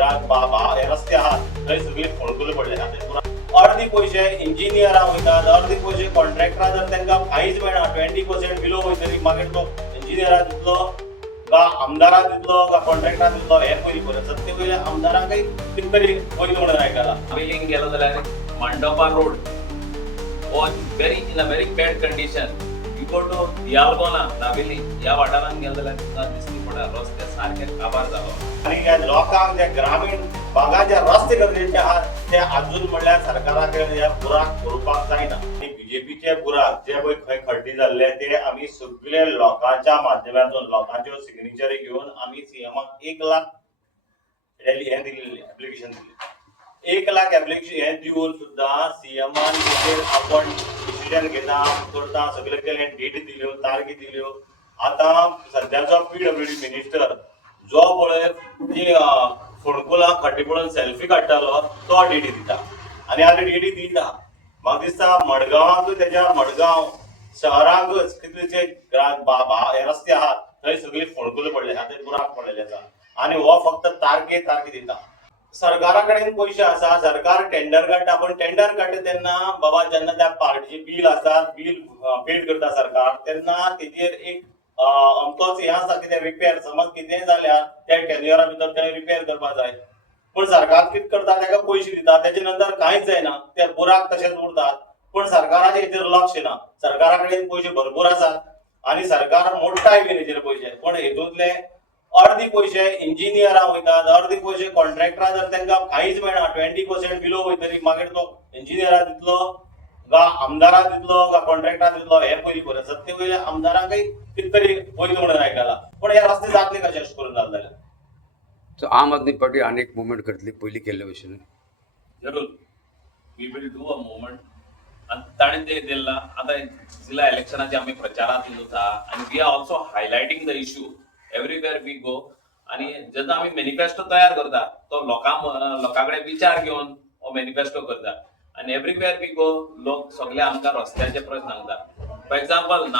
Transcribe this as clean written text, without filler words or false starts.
रस्ते आहात थंय सगळी फोडकुली पडले अर्धी पयशे इंजिनियरांक वयतात, अर्धी पयशे कॉन्ट्रॅक्टराक जर तांकां कांयच मेळना 20% बिलो वयतरी मागीर तो इंजिनियराक दितलो का आमदाराक दितलो का कॉन्ट्रॅक्टराक दितलो हे पयलीं पळय. सत्य पयलीं आमदाराकय कितें तरी वयता म्हणून आयकलां. Traveling गेलो जाल्यार Mandopa road was in a very bad condition. You go to Yalgona, Navili, ह्या वाठारांत गेलो जाल्यार तुका दिसती पडटा रस्ते सारके काबार जालो. आणि ह्या लोकांक जे ग्रामीण भागात जे रस्ते गरजेचे आहात ते अजून म्हणल्यार सरकाराक ह्या बुराक करूपाक जायना. आणि बीजेपीचे बुराक जे पळय खंय खड्डे जाल्ले ते आमी सगळे लोकांच्या माध्यमांतून लोकांच्यो सिग्नेचरी घेवन आमी सीएमाक 1 लाख हे दिल्लें एप्लिकेशन दिल्लें. 1 लाख एप्लिकेशन हे दिवन सुद्दां सीएमान आपण डिसिजन घेता करता सगळे केले डेट दिल्यो तारखी दिल्यो. आता सध्याचो पीडब्ल्यूडी मिनिस्टर जो पळय जी फोंडकुलां खड्डे पडून सेल्फी काडटालो तो डेटी दिता आनी आतां डेटी दिता. म्हाका दिसता मडगांवांक तेज्या मडगांव शहरांकच कितलेशे रस्ते आहात थंय सगळी फोंडकुली पडले आतां बुराक पडलेले आसा आनी हो फक्त तारखे दिता. सरकारा कडेन पयशे आसा, सरकार टेंडर काडटा, पण टेंडर काडटा तेन्ना बाबा जेन्ना त्या पार्टीचे बील आसा बील पेड करता सरकार तेन्ना तेजेर एक अमकोच हे आसा कितें रिपेर समज कितेंय जाल्यार त्या टेन्युअरा भितर तें रिपेर करपाक जाय. पण सरकार कितें करता ताका पयशे दिता तेजे नंतर कांयच जायना ते बुराक तशेंच उरतात. पण सरकाराचें हेजेर लक्ष ना. सरकारा कडेन पयशे भरपूर आसात आनी सरकार मोडटाय बीन हेजेर पयशे. पण हेतूंतले अर्धी पयशे इंजिनियरांक वयतात, अर्धी पयशे कॉन्ट्रॅक्टराक जर तांकां कांयच मेळना 20% बिलो वयतरी मागीर तो इंजिनियराक दितलो का आमदाराक दितलो का कॉन्ट्रॅक्टराक दितलो हे पयलीं पळय. सत्य पयलीं आमदाराकय कितें तरी वयता म्हणून आयकलां. पण हे रस्ते जातले कशे अशें करून जालें जाल्यार. सो आम आदमी पार्टी अनेक मुवमेंट करतली पयलीं केल्ले भशेन. जरूर we will do a movement आणि ताणें ते दिला आता जिल्हा इलेक्शनाचे आम्ही प्रचारात उरता आणि we are also highlighting the issue everywhere we go. आणि जेन्ना आम्ही मॅनिफेस्टो तयार करता तो लोकांकडे विचार घेवन हो मॅनिफेस्टो करता आणि एव्हरीवेअर वी गो लोक सगळे आमकां रस्त्याचे प्रश्न सांगता. For example